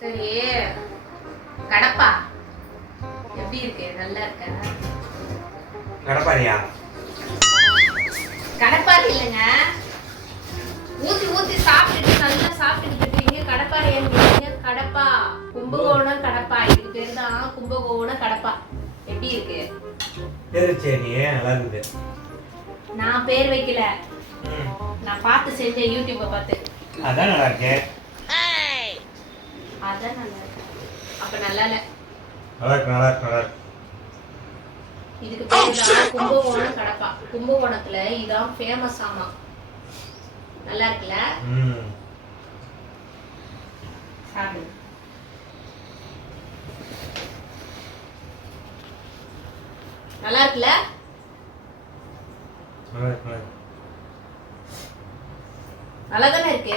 சரி. கடப்பா. எப்படி இருக்கு? நல்லா இருக்கா? கடப்பாரியா கடப்பாரி இல்லைங்க. ஊத்தி ஊத்தி சாப்பிட்டுட்டு நல்லா சாப்பிட்டுட்டு இருக்கீங்க கேட்டீங்க கடப்பா. கும்பகோணம் கடப்பா. இதுக்கு பேர் தான் கும்பகோணம் கடப்பா. எப்படி இருக்கு? தெரிச்சேரி நல்லா இருக்குது. நான் பேர் வைக்கல. நான் பார்த்து செஞ்சேன் யூடியூப்பை பார்த்து. அதான் நல்லா இருக்கு. அதான் நல்லா இருக்கு அப்ப நல்லா இல்ல நல்லா இருக்கு நல்லா இருக்கு நல்லா இருக்கு இதுக்கு பேர் தான் கும்பகோணம் கடப்பா. கும்பகோணத்துல இதான் ஃபேமஸ் ஆமா. நல்லா இருக்குல்ல ம். சாப்பிடு. நல்லா இருக்குல்ல நல்லா இருக்கு? நல்லா தானே இருக்கு